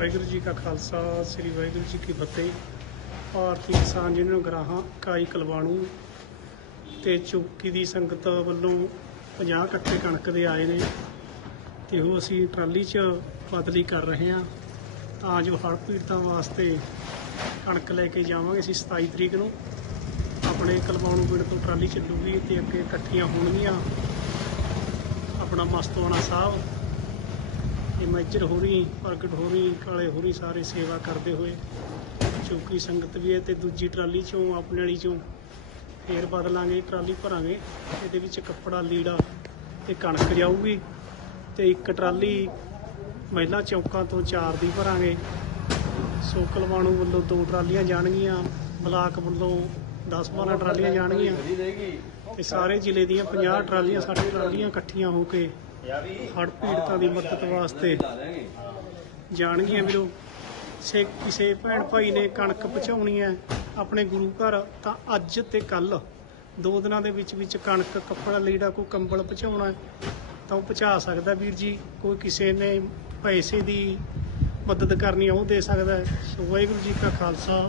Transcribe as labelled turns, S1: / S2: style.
S1: ਵਾਹਿਗੁਰੂ ਜੀ ਕਾ ਖਾਲਸਾ, ਸ੍ਰੀ ਵਾਹਿਗੁਰੂ ਜੀ ਕੀ ਫਤਿਹ। ਭਾਰਤੀ ਕਿਸਾਨ ਯੂਨੀਅਨ ਗਰਾਹਾਂ ਇਕਾਈ ਕਲਵਾਣੂ ਤੇ ਚੌਕੀ ਦੀ ਸੰਗਤ ਵੱਲੋਂ 50 ਕੱਟੇ ਕਣਕ ਦੇ ਆਏ ਨੇ ਤੇ ਉਹ ਅਸੀਂ ਟਰਾਲੀ 'ਚ ਬਦਲੀ ਕਰ ਰਹੇ ਹਾਂ। ਤਾਂ ਜੋ ਹੜ੍ਹ ਪੀੜਤਾਂ ਵਾਸਤੇ ਕਣਕ ਲੈ ਕੇ ਜਾਵਾਂਗੇ ਅਸੀਂ 27 ਤਰੀਕ ਨੂੰ। ਆਪਣੇ ਕਲਵਾਣੂ ਪਿੰਡ ਤੋਂ ਟਰਾਲੀ ਚੱਲੂਗੀ ਤੇ ਅੱਗੇ ਇਕੱਠੀਆਂ ਹੋਣਗੀਆਂ। ਆਪਣਾ ਮਸਤਵਾਣਾ ਸਾਹਿਬ ਮੈਜਰ ਹੋ ਰਹੀ ਪ੍ਰਗਟ ਹੋ ਰਹੀ ਕਾਲੇ ਹੋ ਰਹੀ ਸਾਰੇ ਸੇਵਾ ਕਰਦੇ ਹੋਏ ਚੌਕੀ ਸੰਗਤ ਵੀ ਹੈ ਤੇ ਦੂਜੀ ਟਰਾਲੀ ਚੋਂ ਆਪਣੇ ਵਾਲੀ ਚੋਂ ਫੇਰ ਬਦਲਾਂਗੇ, ਟਰਾਲੀ ਭਰਾਂਗੇ, ਇਹਦੇ ਵਿੱਚ ਕੱਪੜਾ, ਲੀੜਾ ਤੇ ਕਣਕ ਜਾਊਗੀ ਤੇ ਇੱਕ ਟਰਾਲੀ ਮਹਿਲਾ ਚੌਕਾਂ ਤੋਂ ਚਾਰ ਦੀ ਭਰਾਂਗੇ। ਸੋ ਕਲਵਾਣੂ ਵੱਲੋਂ ਦੋ ਟਰਾਲੀਆਂ ਜਾਣਗੀਆਂ, ਬਲਾਕ ਵੱਲੋਂ 10-12 ਟਰਾਲੀਆਂ ਜਾਣਗੀਆਂ। ਤੇ ਸਾਰੇ ਜ਼ਿਲ੍ਹੇ ਦੀਆਂ 50 ਟਰਾਲੀਆਂ ਸਾਡੇ ਟਰਾਲੀਆਂ ਇਕੱਠੀਆਂ ਹੋ ਕੇ ਹੜ੍ਹ ਪੀੜਤਾਂ ਦੀ ਮਦਦ ਵਾਸਤੇ ਜਾਣਗੀਆਂ ਵੀਰੋ। ਸੇ ਕਿਸੇ ਭੈਣ ਭਾਈ ਨੇ ਕਣਕ ਪਹੁੰਚਾਉਣੀ ਹੈ ਆਪਣੇ ਗੁਰੂ ਘਰ ਤਾਂ ਅੱਜ ਤੇ ਕੱਲ ਦੋ ਦਿਨਾਂ ਦੇ ਵਿੱਚ ਵਿੱਚ ਕਣਕ ਕੱਪੜਾ ਲੀੜਾ ਕੋਈ ਕੰਬਲ ਪਹੁੰਚਾਉਣਾ ਹੈ ਤਾਂ ਉਹ ਪਹੁੰਚਾ ਸਕਦਾ ਵੀਰ ਜੀ। ਕੋਈ ਕਿਸੇ ਨੇ ਪੈਸੇ ਦੀ ਮਦਦ ਕਰਨੀ ਉਹ ਦੇ ਸਕਦਾ। ਸੋ ਵਾਹਿਗੁਰੂ ਜੀ ਕਾ ਖਾਲਸਾ।